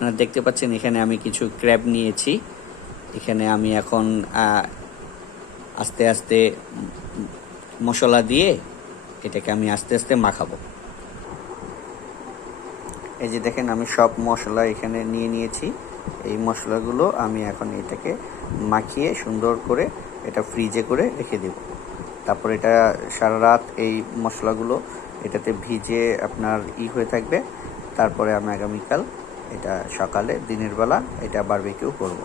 আপনারা দেখতে পাচ্ছেন এখানে আমি কিছু ক্র্যাব নিয়েছি। এখানে আমি এখন আস্তে আস্তে মশলা দিয়ে এটাকে আমি আস্তে আস্তে মাখাবো। এই যে দেখেন আমি সব মশলা এখানে নিয়ে নিয়েছি। এই মশলাগুলো আমি এখন এটাকে মাখিয়ে সুন্দর করে এটা ফ্রিজে করে রেখে দেব। তারপর এটা সারা রাত এই মশলাগুলো এটাতে ভিজে আপনার হয়ে থাকবে। তারপরে আমি আগামীকাল এটা সকালে দিনের বেলা এটা বারবিকিউ করব।